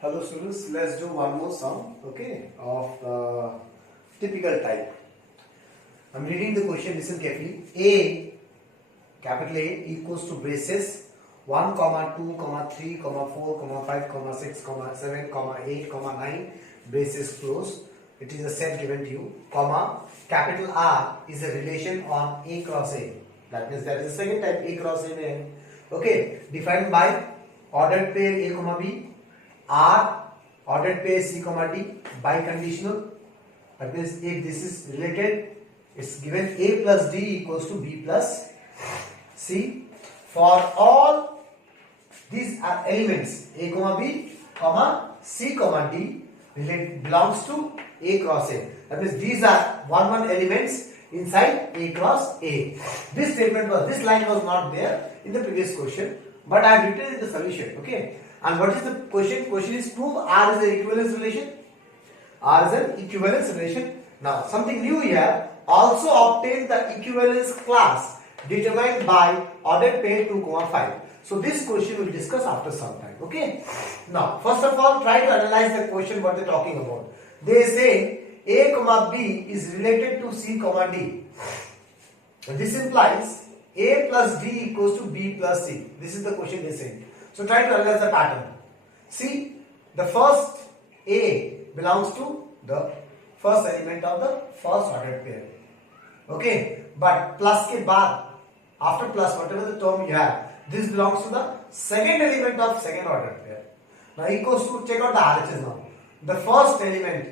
Hello students, let's do one more sum, okay, of typical type. I'm reading the question, listen carefully. A, capital A equals to braces 1, 2, 3, 4, 5, 6, 7, 8, 9, braces close. It is a set given to you, comma, capital R is a relation on A cross A. That means there is a second type A cross A. Okay, defined by ordered pair A comma B, R ordered pair C comma D, biconditional. That means if this is related, it's given A plus D equals to B plus C. For all these are elements A comma B comma C comma D belongs to A cross A. That means these are one elements inside A cross A. This line was not there in the previous question, but I have written in the solution. Okay. And what is the question? Question is prove R is an equivalence relation. R is an equivalence relation. Now something new here. Also obtain the equivalence class determined by ordered pair 2, 5. So this question we'll discuss after some time. Okay. Now first of all, try to analyze the question what they're talking about. They say A comma B is related to C comma D. This implies A plus D equals to B plus C. This is the question they say. So try to analyze the pattern. See, the first A belongs to the first element of the first ordered pair. Okay, but plus ke baad, after plus whatever the term you have, this belongs to the second element of second ordered pair. Now equals to, check out the RHS now. The first element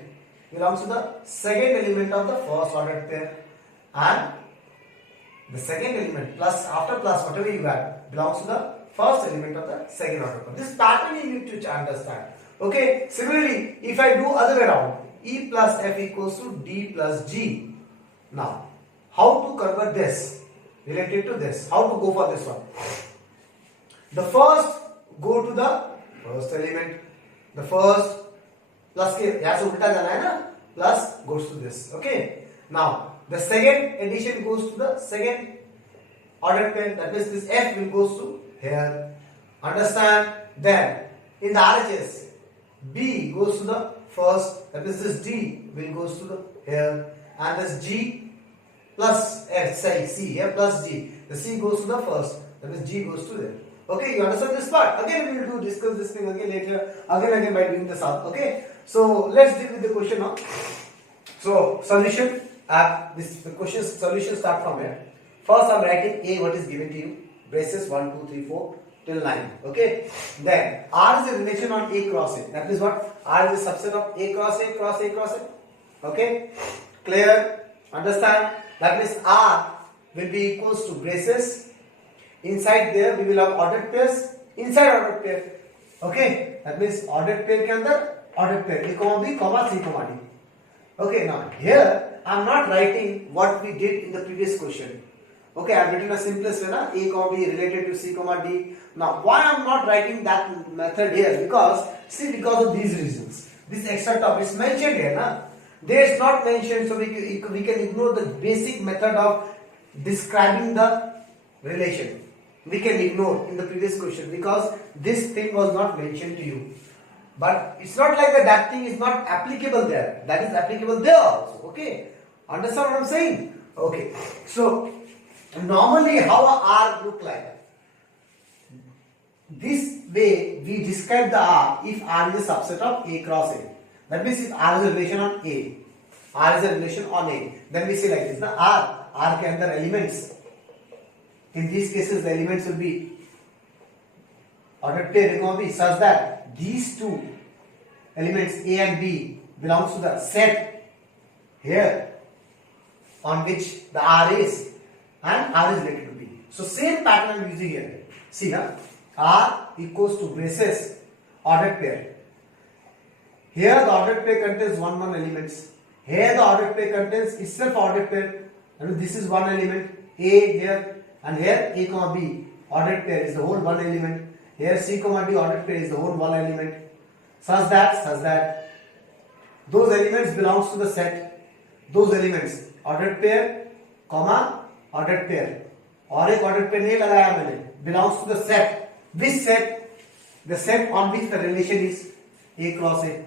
belongs to the second element of the first ordered pair, and the second element plus after plus whatever you have belongs to the first element of the second order pair. This pattern you need to understand. Okay. Similarly, if I do other way around, E plus F equals to D plus G. Now, how to convert this related to this? How to go for this one? The first go to the first element. The first plus ke yahan se ulta jana hai na, plus goes to this. Okay. Now the second addition goes to the second ordered pair. That means this F will goes to here. Understand? Then in the RHS, B goes to the first. That means this D will goes to the here, and this G plus F, say C here plus G. The C goes to the first. That means G goes to there. Okay, you understand this part? Again we will discuss this thing again later. Again by doing the sum. Okay. So let's deal with the question now. So solution. The question solution start from here. First I'm writing A what is given to you. Braces 1, 2, 3, 4 till 9. Okay. Then R is a relation on A cross A. That is what? R is a subset of A cross A cross A cross A. Okay. Clear? Understand? That means R will be equals to braces. Inside there we will have ordered pairs. Inside ordered pair. Okay. That means ordered pair ke andar ordered pair A comma B comma C comma D. Okay. Now here I am not writing what we did in the previous question. Okay, I have written a simplest way, na? A comma B related to C comma D. Now, why I am not writing that method here? Because of these reasons. This extra term is mentioned here, na? There is not mentioned, so we can ignore the basic method of describing the relation. We can ignore in the previous question because this thing was not mentioned to you. But it's not like that thing is not applicable there. That is applicable there also. Okay, understand what I am saying? Okay, so normally how a R look like? This way we describe the R if R is a subset of A cross A. That means if R is a relation on A, R is a relation on A, then we say like this: the R ke andar elements. In these cases, the elements will be ordered pair A comma B, such that these two elements A and B belongs to the set here on which the R is, and R is related to B. So same pattern I am using here. See now, R equals to braces ordered pair. Here the ordered pair contains one elements. Here the ordered pair contains itself ordered pair. And this is one element A here, and here A comma B ordered pair is the whole one element. Here C comma D ordered pair is the whole one element. Such that those elements belongs to the set. Those elements ordered pair comma ordered pair, और एक ordered pair नहीं लगाया मैंने, belongs to the set. Which set? The set on which the relation is A cross A.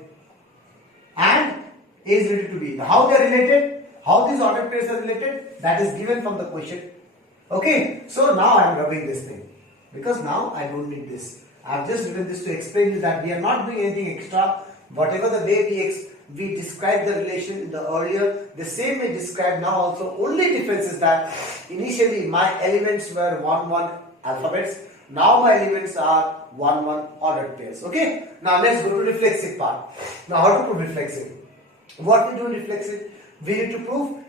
And A is related to B. How they are related, how these ordered pairs are related, that is given from the question. Okay, so now I am rubbing this thing because now I don't need this. I have just written this to explain you that we are not doing anything extra. Whatever the way we described the relation in the earlier, the same way described now also. Only difference is that initially my elements were 1-1 alphabets. Now my elements are 1-1 ordered pairs. Okay. Now let's go to reflexive part. Now how to prove reflexive? What we do in reflexive? We need to prove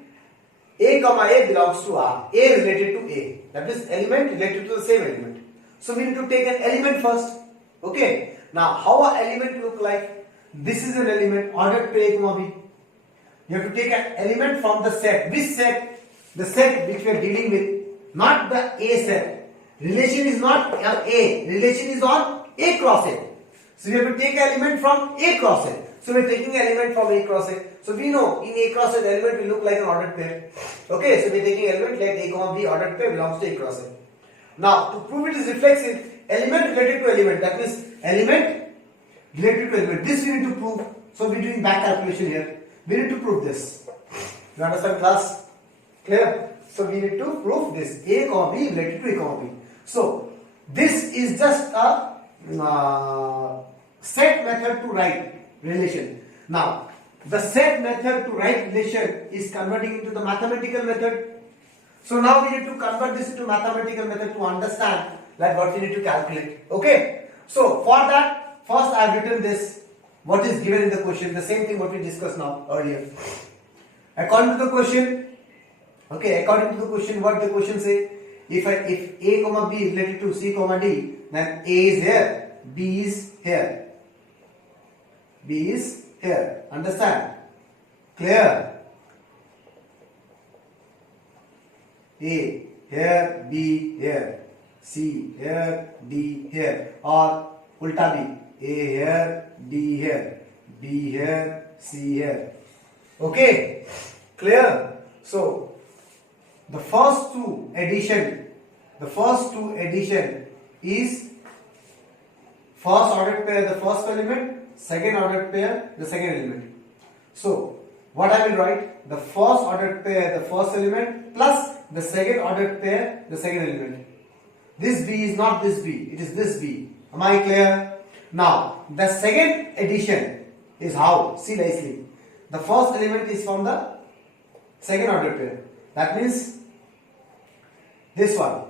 A comma A belongs to R. A related to A. That is element related to the same element. So we need to take an element first. Okay. Now how an element look like? This is an element ordered pair A comma B. You have to take an element from the set. Which set? The set which we are dealing with, not the A set. Relation is not A. Relation is on A cross A. So we have to take an element from A cross A. So we are taking an element from A cross A. So we know in A cross A the element will look like an ordered pair. Okay, so we are taking element like A comma B ordered pair belongs to A cross A. Now to prove it is reflexive, element related to element, that means element related to element. This we need to prove. So we are doing back calculation here. We need to prove this. You understand, class? Clear? So we need to prove this. A comma B related to A comma B. So this is just a set method to write relation. Now the set method to write relation is converting into the mathematical method. So now we need to convert this into mathematical method to understand like what we need to calculate. Okay. So for that, first I have written this. What is given in the question? The same thing what we discussed now earlier. According to the question, okay. According to the question, what the question say? If A comma B is related to C comma D, then A is here, B is here. B is here. Understand? Clear? A here, B here, C here, D here, or ulta B. A here, D here, B here, C here. Okay? Clear? So the first two addition is first ordered pair the first element, second ordered pair the second element. So what I will write? The first ordered pair the first element plus the second ordered pair the second element. This B is not this B, it is this B. Am I clear? Now the second addition is how? See nicely. The first element is from the second ordered pair. That means this one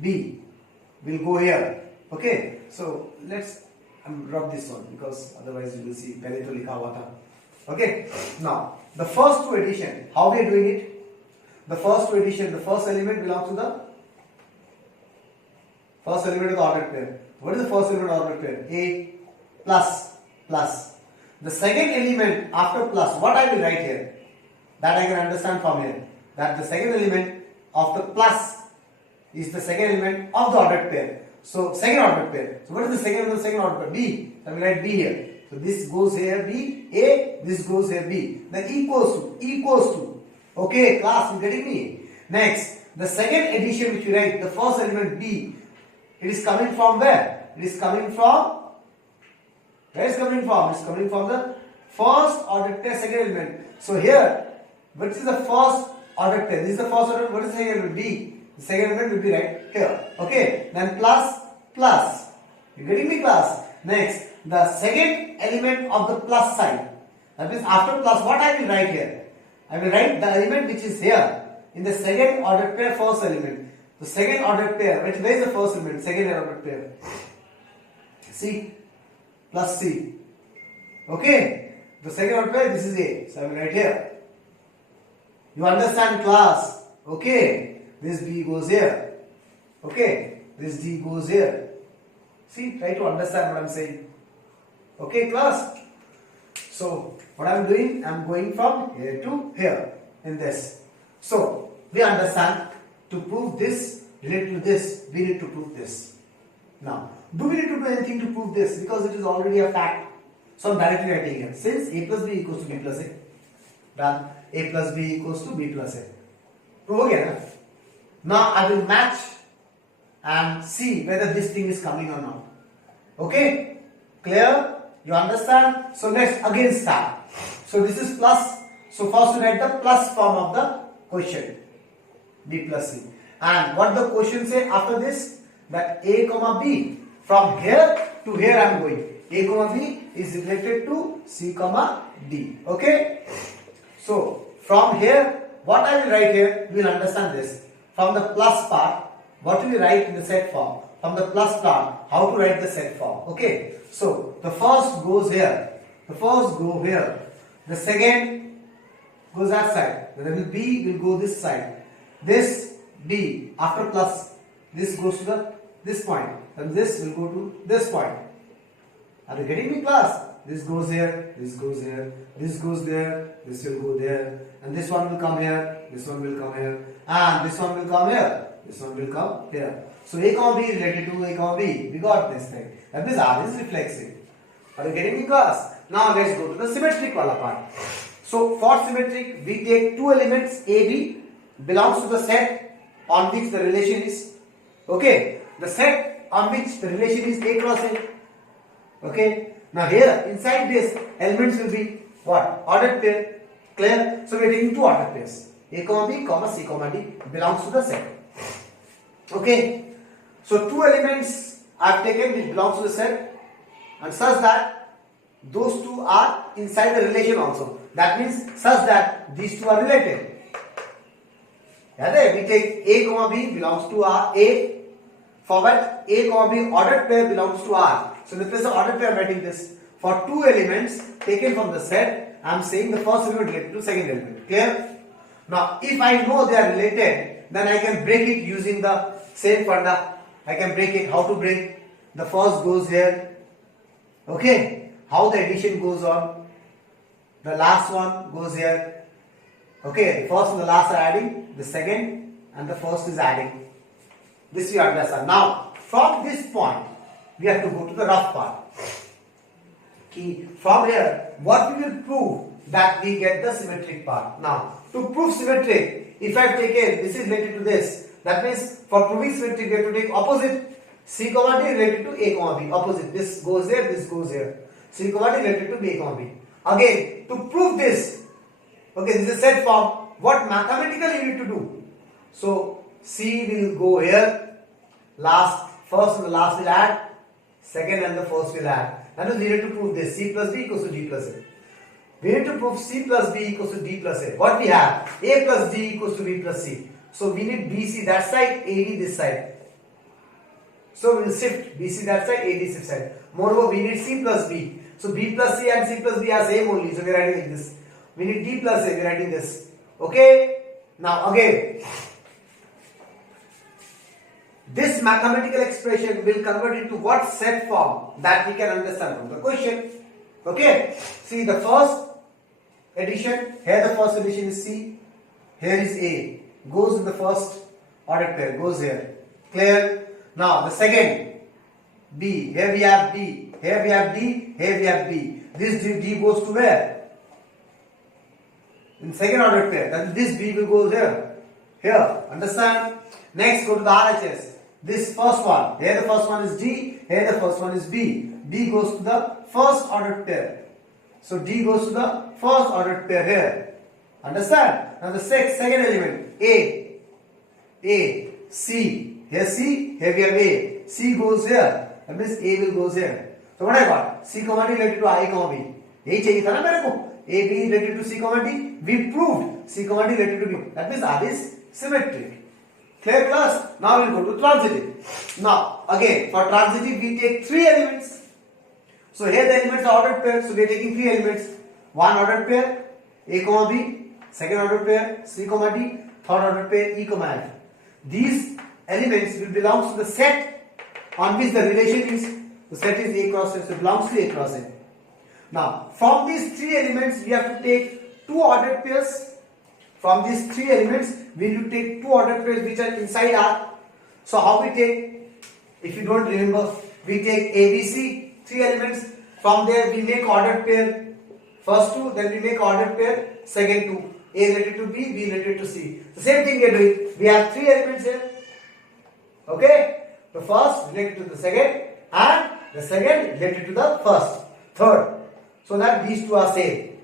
B will go here. Okay, so let's rub this one because otherwise you will see pehle to likha hua tha. Okay, now the first two addition, how we are doing it? The first two addition, the first element belongs to the first element of the ordered pair. What is the first element of the ordered pair? A plus plus. The second element after plus, what I will write here? That I can understand from here. That the second element of the plus is the second element of the ordered pair. So second ordered pair. So what is the second element of the second ordered pair? B. So I will write B here. So this goes here B, A, this goes here B. Then equals to. Okay, class, you getting me? Next, the second addition which we write, the first element B, it is coming from where? It is coming from, where is coming from? It is coming from the first ordered pair second element. So here, what is the first ordered pair? This is the first ordered, what is the second element? B. The second element will be right here. Okay, then plus, plus. You getting me, class? Next, the second element of the plus sign. That means after plus, what I will write here? I will write the element which is here in the second ordered pair first element. The second ordered pair, where is the first element? Second ordered pair. C plus C. Okay, the second ordered pair, this is A. So I will write here. You understand, class? Okay, this B goes here. Okay, this D goes here. See, try to understand what I am saying. Okay, class? So, what I am doing? I am going from here to here in this. So, we understand to prove this related to this, we need to prove this. Now, do we need to do anything to prove this? Because it is already a fact. So, I am directly writing here. Since A plus B equals to B plus A, done. A plus B equals to B plus A. Prove again. Now, I will match and see whether this thing is coming or not. Okay? Clear? You understand? So let's again start. So this is plus. So first we write the plus form of the question. B plus C. And what the question say after this? That A comma B. From here to here I am going. A comma B is related to C comma D. Okay? So from here, what I will write here, we will understand this. From the plus part, what will we write in the set form? From the plus part, how to write the set form? Okay? So the first goes here. The first go here. The second goes that side. The B will go this side. This B after plus, this goes to this point. And this will go to this point. Are you getting me, class? This goes here, this goes here, this goes there, this will go there, and this one will come here, this one will come here, and this one will come here, this one will come here. So A comma B related to A comma B. We got this thing. That means R is reflexive. Are you getting me, class? Now let's go to the symmetric wala part. So for symmetric, we take two elements A, B belongs to the set on which the relation is. Okay, the set on which the relation is A cross A. Okay. Now here inside this elements will be what? Ordered pair. Clear? So we are taking two ordered pairs. A comma B comma C comma D belongs to the set. Okay. So two elements I have taken which belongs to the set, and such that those two are inside the relation also. That means such that these two are related. We take A comma B belongs to R A. For what? A comma B ordered pair belongs to R. So in the place of ordered pair I am writing this. For two elements taken from the set, I am saying the first element related to second element. Clear? Now if I know they are related, then I can break it using the same funda. I can break it. How to break? The first goes here. Okay. How the addition goes on? The last one goes here. Okay. The first and the last are adding. The second and the first is adding. This we understand. Now from this point, we have to go to the rough part. From here, what we will prove that we get the symmetric part. Now, to prove symmetric, if I have taken this is related to this, that means for proving symmetric, we have to take opposite. C comma D related to A comma B. Opposite. This goes here, this goes here. C comma D related to B comma B. Again, to prove this, okay, this is set form. What mathematically you need to do? So C will go here. First and the last will add. Second and the first will add. That means we need to prove this. C plus B equals to D plus A. We need to prove C plus B equals to D plus A. What we have? A plus D equals to B plus C. So we need BC that side, AD this side. So we will shift BC that side, AD this side. Moreover, we need C plus B. So B plus C and C plus B are same only. So we are writing like this. We need D plus A. We are writing this. Okay? Now again, this mathematical expression will convert into what set form that we can understand from the question. Okay? See the first addition. Here the first addition is C. Here is A. Goes in the first ordered pair. Goes here. Clear? Now the second B. Here we have D. Here we have D. Here we have B. This D goes to where? In second ordered pair. That this B will go there. Here. Understand? Next go to the RHS. This first one, here the first one is D, here the first one is B. B goes to the first ordered pair. So D goes to the first ordered pair here. Understand? Now the second element, A, C. Here C, here we have A. C goes here. That means A will goes here. So what I got? C comma D related to A comma B. यही चाहिए था ना मेरे को. A B related to C comma D. We proved C comma D related to B. That means R is symmetric. Clear, class? Now we will go to transitive. Now again for transitive we take three elements. So here the elements are ordered pair. So we are taking three elements. One ordered pair A comma B. Second ordered pair C comma D. Third ordered pair E comma F. These elements will belong to the set on which the relation is. The set is A cross A. So it belongs to A cross A. Now from these three elements we have to take two ordered pairs. From these three elements, we will take two ordered pairs which are inside R. So how we take? If you don't remember, we take ABC, three elements. From there we make ordered pair. First two, then we make ordered pair. Second two, A related to B, B related to C. The same thing we are doing. We have three elements here. Okay? The first related to the second, and the second related to the first. third, so that these two are same.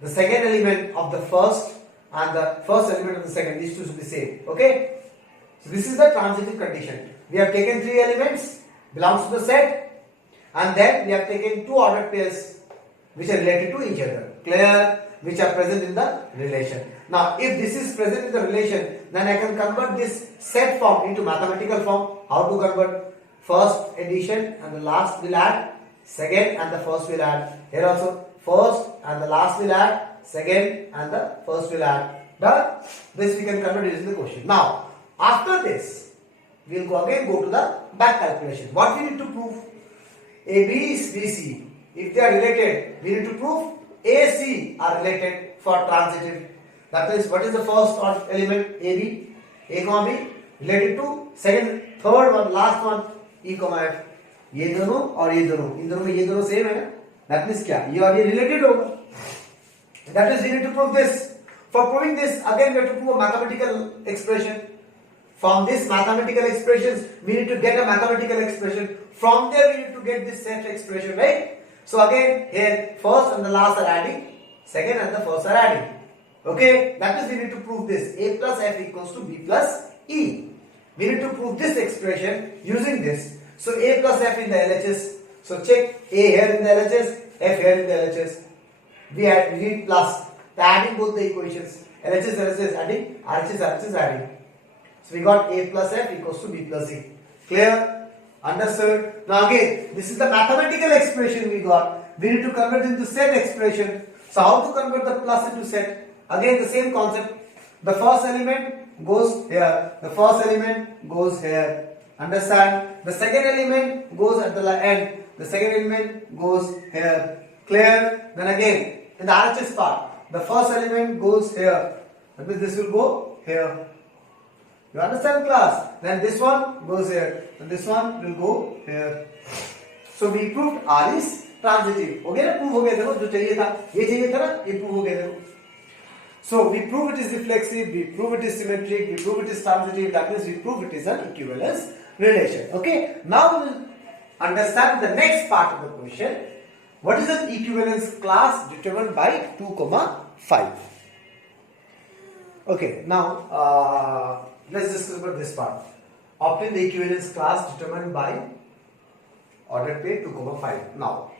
The second element of the first and the first element of the second, these two should be same. Okay? So this is the transitive condition. We have taken three elements belongs to the set, and then we have taken two ordered pairs which are related to each other. Clear? Which are present in the relation. Now, if this is present in the relation, then I can convert this set form into mathematical form. How to convert? First addition and the last will add, second and the first will add. Here also, first and the last will add, second and the first will add. Done? This we can convert using the question. Now, after this, we will go to the back calculation. What we need to prove? AB is BC. If they are related, we need to prove AC are related for transitive. That is, what is the first element? AB, A comma B related to second, third one, last one, E comma F. ये दोनों और ये दोनों, इन दोनों में ये दोनों same है ना? That means क्या? ये और ये related होगा. That is, we need to prove this. For proving this, again we have to prove a mathematical expression. From this mathematical expressions, we need to get a mathematical expression. From there, we need to get this set expression, right? So again, here first and the last are adding, second and the first are adding. Okay, that is, we need to prove this. A plus F equals to B plus E. We need to prove this expression using this. So A plus F in the LHS. So check A here in the LHS, F here in the LHS. We need plus. Adding both the equations. LHS adding, RHS adding. So we got A plus F equals to B plus E. Clear? Understood? Now again, this is the mathematical expression we got. We need to convert into set expression. So how to convert the plus into set? Again the same concept. The first element goes here. The first element goes here. Understand? The second element goes at the end. The second element goes here. Clear? Then again, in the RHS part, the first element goes here. That means this will go here. You understand, class? Then this one goes here. And this one will go here. So we proved R is transitive. Okay ना? Prove हो गया देखो जो चाहिए था ये चाहिए था ना ये prove हो गया देखो. So we prove it is reflexive, we prove it is symmetric, we prove it is transitive. That means we prove it is an equivalence relation. Okay. Now we will understand the next part of the question. What is an equivalence class determined by 2,5? Okay. Now let's discuss about this part. Obtain the equivalence class determined by ordered pair 2,5. Now,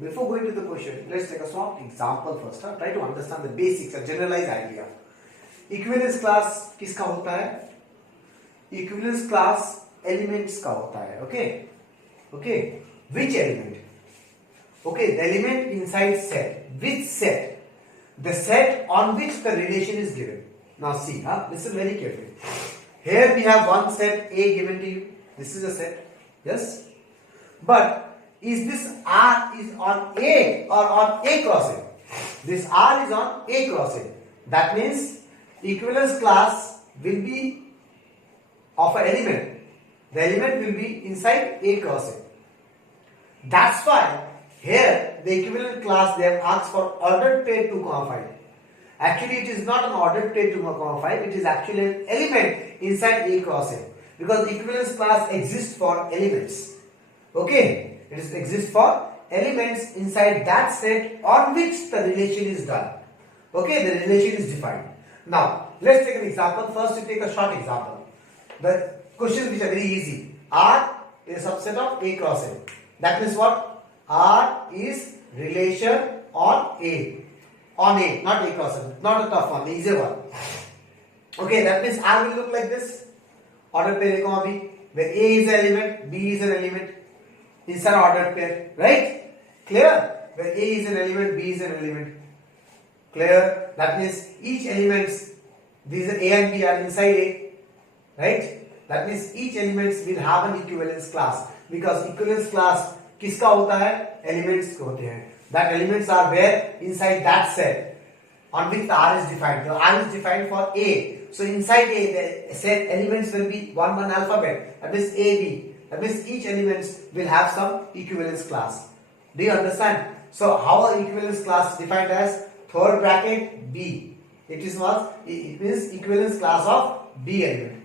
before going to the question, let's take a short example first. Try to understand the basics, a generalized idea. Equivalence class किसका होता है? Equivalence class elements का होता है. Okay? Okay. Which element? Okay, the element inside set. Which set? The set on which the relation is given. Now see, listen very carefully. Here we have one set A given to you. This is a set. Yes? But is this R is on A or on A cross A? This R is on A cross A. That means equivalence class will be of an element. The element will be inside A cross A. That's why here the equivalent class they have asked for ordered pair 2,5. Actually, it is not an ordered pair 2,5. It is actually an element inside A cross A. Because the equivalence class exists for elements. Okay? It exists for elements inside that set on which the relation is done. Okay? The relation is defined. Now, let's take an example. First, we take a short example. The questions which are very easy. R is a subset of A cross A. That means what? R is relation on A. On A, not A cross A. Not a tough one, the easier one. Okay, that means R will look like this. Ordered pair A comma B, where A is an element, B is an element. Inside ordered pair, right? Clear? Where A is an element, B is an element. Clear? That means each elements, these are A and B are inside A, right? That means each elements will have an equivalence class, because equivalence class किसका होता है? Elements के होते हैं. That elements are where inside that set on which the R is defined. The R is defined for A. So inside A, the set elements will be one alphabet. That means A, B. That means each elements will have some equivalence class. Do you understand? So how an equivalence class is defined as third bracket B. It means equivalence class of B element.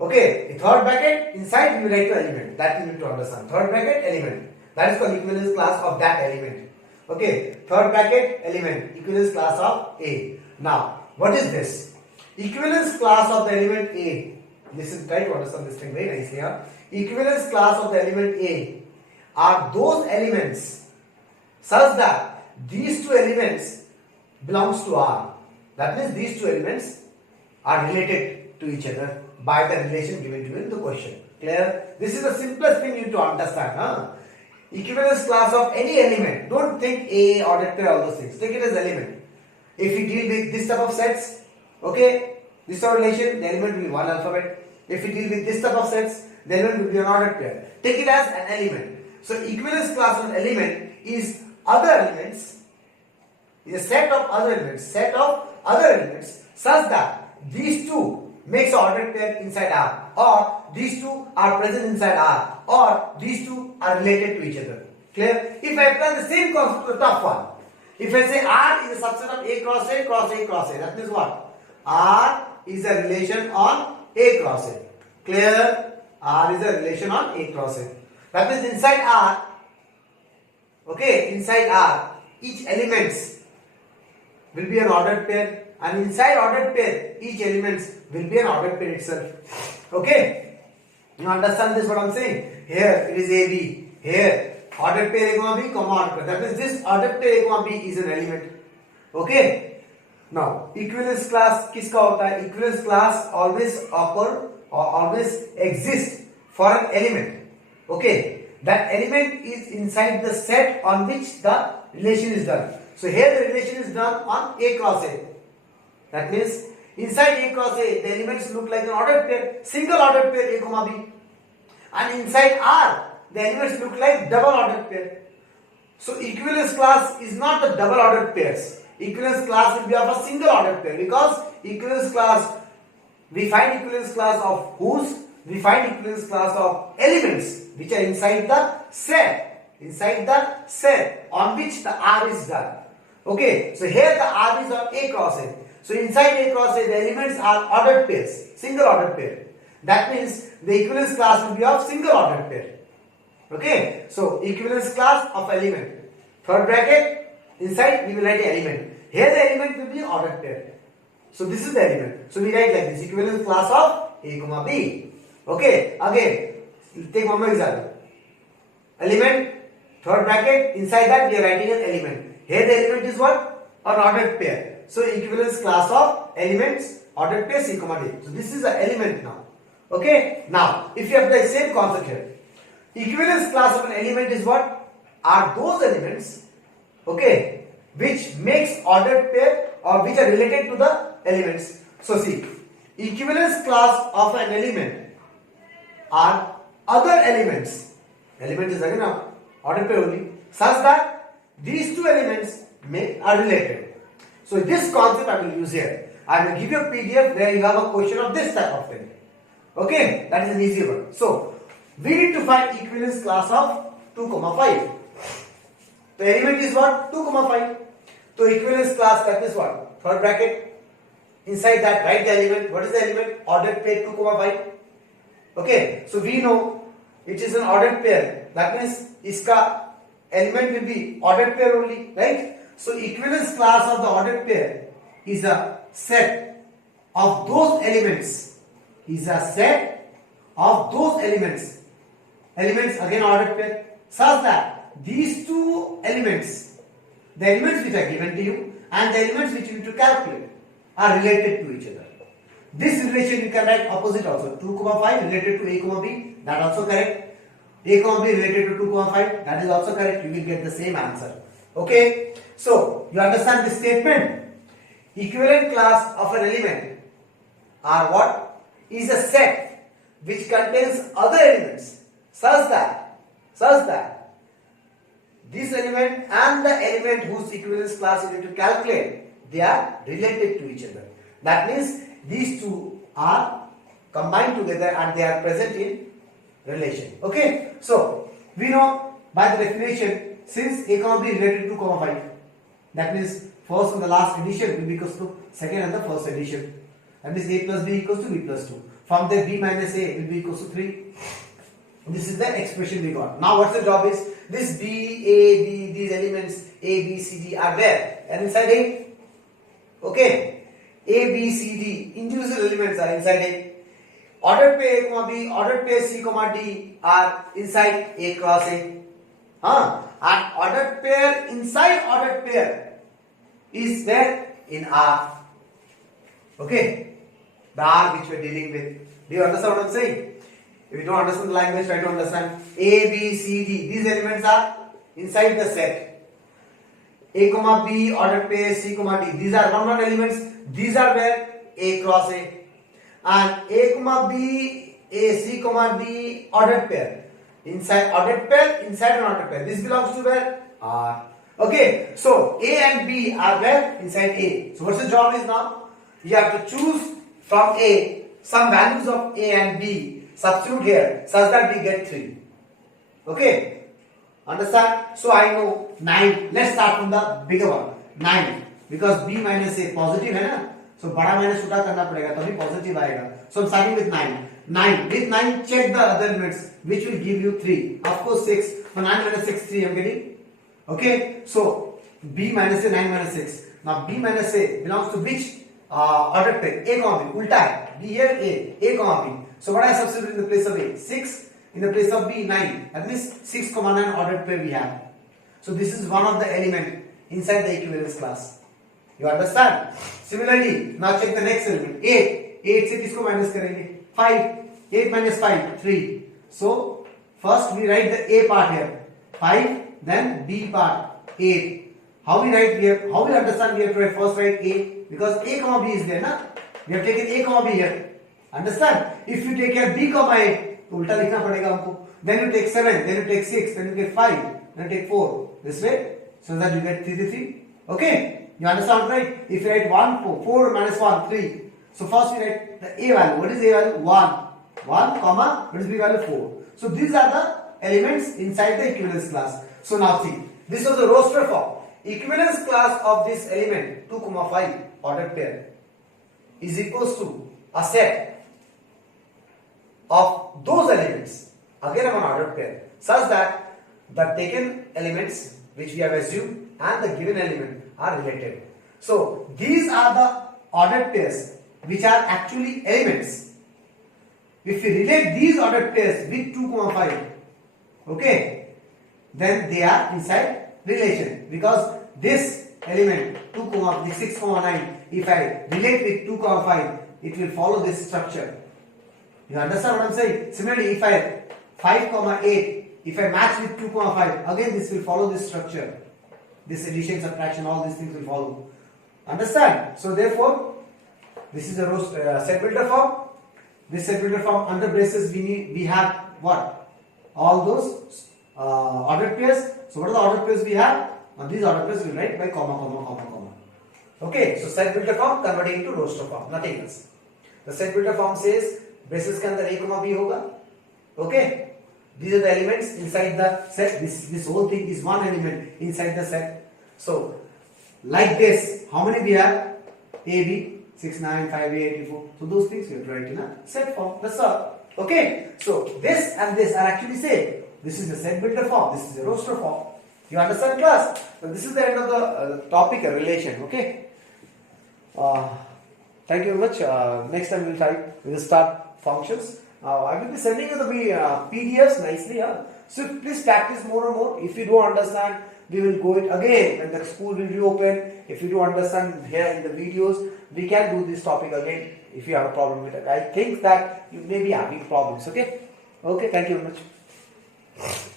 Okay, the third bracket inside we write the element. That you need to understand. Third bracket element. That is called equivalence class of that element. Okay, third bracket element, equivalence class of A. Now, what is this? Equivalence class of the element A. Listen, try to understand this thing very nicely. Equivalence class of the element A are those elements such that these two elements belongs to R. That means these two elements are related to each other by the relation given to you in the question. Clear? This is the simplest thing you need to understand. Equivalence class of any element. Don't think A, ordered pair, all those things. Take it as element. If we deal with this type of sets, okay, this type of relation, the element will be one alphabet. If we deal with this type of sets, the element will be an ordered pair. Take it as an element. So equivalence class of an element is other elements, is a set of other elements, such that these two makes an ordered pair inside R, or these two are present inside R, or these two are related to each other. Clear? If I apply the same concept to the top one, if I say R is a subset of A cross A cross A cross A, that means what? R is a relation on A cross A. Clear? R is a relation on A cross A. That means inside R, okay, inside R, each elements will be an ordered pair, and inside ordered pair, each elements will be an ordered pair itself. Okay? You understand this what I am saying? Here it is AB. Here ordered pair A comma B comma ordered pair. That means this ordered pair A comma B is an element. Okay? Now equivalence class किसका होता है? Equivalence class always occur or always exist for an element. Okay? That element is inside the set on which the relation is done. So here the relation is done on A cross A. That means inside A cross A, the elements look like an ordered pair, single ordered pair A comma B. And inside R, the elements look like double ordered pair. So equivalence class is not the double ordered pairs. Equivalence class will be of a single ordered pair, because equivalence class, we find equivalence class of whose? We find equivalence class of elements which are inside the set on which the R is done. Okay, so here the R is on A cross A. So inside A cross A, the elements are ordered pairs, single ordered pair. That means the equivalence class will be of single ordered pair. Okay, so equivalence class of element. Third bracket, inside we will write element. Here the element will be an ordered pair. So this is the element. So we write like this: equivalence class of A comma B. Okay, again, take one more example. Element, third bracket, inside that we are writing an element. Here the element is what? An ordered pair. So equivalence class of elements, ordered pair C comma D. So this is the element now. Okay, now if you apply the same concept here, equivalence class of an element is what? Are those elements, okay, which makes ordered pair or which are related to the elements. So see, equivalence class of an element are other elements. Element is again now ordered pair only, such that these two elements are related. So this concept I will use here. I will give you a PDF where you have a question of this type of thing. Okay, that is an easy one. So we need to find equivalence class of 2, 5. The element is what? 2, 5. So equivalence class, that is what? Third bracket. Inside that write the element. What is the element? Ordered pair 2, 5. Okay, so we know it is an ordered pair. That means iska element will be ordered pair only, right? So equivalence class of the ordered pair is a set of those elements. Is a set of those elements. Elements again ordered pair, such that these two elements, the elements which are given to you and the elements which you need to calculate, are related to each other. This relation you can write opposite also. 2, 5 related to A, B. That also correct. A, B related to 2, 5. That is also correct. You will get the same answer. Okay. So you understand this statement? Equivalent class of an element are what? Is a set which contains other elements such that this element and the element whose equivalence class you need to calculate, they are related to each other. That means these two are combined together and they are present in relation. Okay, so we know by the definition, since A comma B related to 5, that means first and the last addition will be equals to second and the first addition. That means A plus B equals to B plus 2. From there B minus A will be equals to 3. This is the expression we got. Now what's the job is? this B, A, B, these elements A, B, C, D are there and inside A. Okay, A, B, C, D individual elements are inside A. Ordered pair A, B, ordered pair C, D are inside A cross A. And ordered pair inside ordered pair is where? In R. Okay, the R which we are dealing with. Do you understand what I am saying? If you don't understand the language, try to understand. A, B, C, D. These elements are inside the set. A, B, ordered pair C, D. These are one elements. These are where? A cross A. And A, B, A, C, D, ordered pair. Inside ordered pair, inside an ordered pair. This belongs to where? R. Okay, so A and B are where? Inside A. So what's the job is now? You have to choose from A some values of A and B, substitute here such that we get 3. Okay, understand? So I know 9. Let's start from the bigger one. 9, because B minus A positive है ना, so बड़ा minus छोटा करना पड़ेगा तभी positive आएगा. So I'm starting with 9. 9 with 9 check the other elements which will give you 3. Of course 6. So 9 minus 6 3 I'm getting. Okay, so B minus A 9 minus 6. Now B minus A belongs to which ordered pair? A, B. Ulta hai. B here A, B. So what I substitute in the place of A? 6. In the place of B 9. That means 6, 9 ordered pair we have. So this is one of the element inside the equivalence class. You understand? Similarly, now check the next element. 8. 8 से किसको minus करेंगे? 5. 8 minus 5 3. So first we write the A part here. 5. Then B part 8. How we write here? How we understand? We have to first write A because A, B is there, na? We have taken A, B here. Understand? If you take here B, A, तो उल्टा लिखना पड़ेगा हमको. Then you take 7, then you take 6, then you take 5, then you take 4. This way, so that you get 3, 3. Okay? You understand, right? If you write 1, 4 minus 1, 3. So first we write the A value. What is A value? 1. 1, comma, what is B value? 4. So these are the elements inside the equivalence class. So now see, this was the roster form. Equivalence class of this element 2, 5 ordered pair is equals to a set of those elements, again of an ordered pair, such that the taken elements which we have assumed and the given element are related. So these are the ordered pairs which are actually elements. If we relate these ordered pairs with 2, 5, okay, then they are inside relation, because this element 2, 6, 9, if I relate with 2, 5, it will follow this structure. You understand what I am saying? Similarly, if I 5, 8, if I match with 2, 5, again this will follow this structure. This addition, subtraction, all these things will follow. Understand? So therefore, this is a set builder form. This set builder form, under braces we have what? All those ordered pairs. So what are the ordered pairs we have? Now these ordered pairs we write by comma, comma, comma, comma. Okay, so set builder form converting into roster form, nothing else. The set builder form says braces के अंदर A, B होगा. Okay, these are the elements inside the set. This whole thing is one element inside the set. So like this, how many we have? A, B, 6, 9, 5, 8, 84. So those things we have to write in a set form. That's all. Okay, so this and this are actually same. This is the set builder form. This is the roster form. You understand, class? So this is the end of the topic, relation. Okay. Thank you very much. Next time we will start functions. I will be sending you the PDFs nicely. So please practice more and more. If you don't understand, we will go it again when the school will reopen. If you don't understand here in the videos, we can do this topic again if you have a problem with it. I think that you may be having problems. Okay. Okay. Thank you very much.